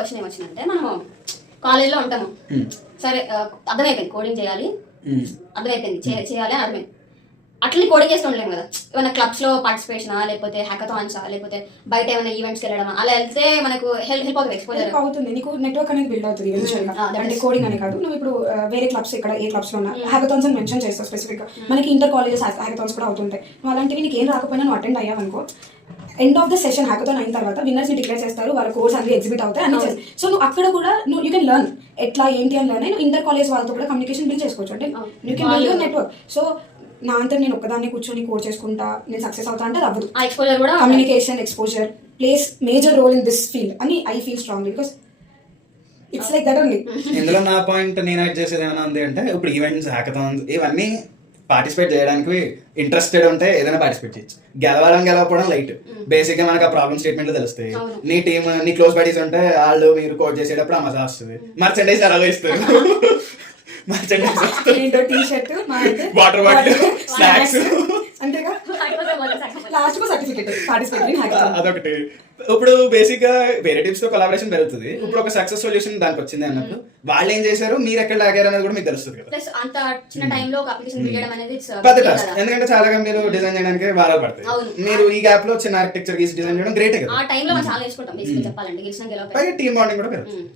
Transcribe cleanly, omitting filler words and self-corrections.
Question ఏమొచ్చిందంటే మనము కాలేజ్లో ఉంటాము, సరే అర్థమైపోయింది కోడింగ్ చేయాలి, అర్థమైపోయింది చేయాలి అని అర్థమైంది. అట్లనే కోడింగ్ చేస్తూ ఉండలేము కదా, ఏమైనా క్లబ్స్ లో పార్టిసిపేషన్ లేకపోతే హ్యాకథాన్స్ లేకపోతే బయట ఏమైనా ఈవెంట్స్కి వెళ్ళడం అలా వెళ్తే మనకు హెల్ప్ అవుతుంది, ఎక్స్పోజర్ అవుతుంది, నీకు నెట్వర్క్ అనేది బిల్డ్ అవుతుంది. అంటే కోడింగ్ అనే కాదు, నువ్వు ఇప్పుడు వేరే క్లబ్స్ ఇక్కడ ఏ క్లబ్స్ లో ఉన్నా హ్యాకథాన్స్ అని మెన్షన్ చేస్తావు స్పెసిఫిక్ గా. మనకి ఇంటర్ కాలేజెస్ హ్యాకథాన్స్ కూడా అవుతుంటాయి. నువ్వు అలాంటివి నీకు ఏం రాకపోయినా నువ్వు అటెండ్ అయ్యావనుకో, end of the session hackathon అయిన తర్వాత విన్నర్స్ ని డిక్లేర్ చేస్తారు, వాళ్ళ కోర్స్ అన్ని ఎగ్జిబిట్ అవుతాయి అన్ని చేస్తారు. సో నువ్వు అక్కడ కూడా నువ్వు యూ కెన్ లెర్న్ ఎట్లా ఏంటి అని లెర్న్. నువ్వు ఇంటర్ కాలేజ్ వాళ్ళతో కూడా కమ్యూనికేషన్ బిల్డ్ చేసుకోవచ్చు, అంటే you can build your network. So నా అంతా నేను ఒక్కదాన్ని కూర్చొని కోడ్ చేసుకుంటా నేను సక్సెస్ అవుతా అంటే అవ్వదు. Communication exposure plays major role in this field అని I feel strongly, because it's like that only. ఇందులో నా పాయింట్ నేను యాడ్ చేసేది ఏమైనా ఉంది అంటే, ఇప్పుడు ఈవెంట్స్ హ్యాకథాన్స్ ఇవన్నీ పార్టిసిపేట్ చేయడానికి ఇంట్రెస్టెడ్ ఉంటే ఏదైనా పార్టిసిపేట్ చేయొచ్చు. గెలవకపోవడం లైట్, బేసిక్ గా మనకు ఆ ప్రాబ్లమ్ స్టేట్మెంట్ లో తెలుస్తాయి. నీ టీమ్ నీ క్లోజ్ బడీస్ ఉంటే వాళ్ళు మీరు కోడ్ చేసేటప్పుడు ఆ మజా వస్తుంది. మర్చెండైజ్ అలాగే ఇస్తారు, వాటర్ బాటిల్, స్నాక్స్, అంతేగా లాస్ట్ కు సర్టిఫికెట్ పార్టిసిపేట్. అదొకటి. ఇప్పుడు బేసిక్ గా వేరే టీమ్స్ తో కొలాబరేషన్ పెరుగుతుంది. ఇప్పుడు ఒక సక్సెస్ సొల్యూషన్ దానికి వచ్చింది అన్నప్పుడు వాళ్ళు ఏం చేశారు, మీరు ఎక్కడ లాగారు అనేది కూడా మీకు తెలుస్తుంది కదా. పెద్ద టాస్క్, ఎందుకంటే చాలా కంపెనీలు డిజైన్ చేయడానికి వారాలు పడతాయి. మీరు ఈ గ్యాప్ లో చిన్న ఆర్కిటెక్చర్ గీసి డిజైన్ చేయడం గ్రేట్ కదా. ఆ టైంలో మనం చాలా నేర్చుకుంటాం బేసిక్గా చెప్పాలంటే, టీమ్ బాండింగ్ కూడా పెరుగుతుంది.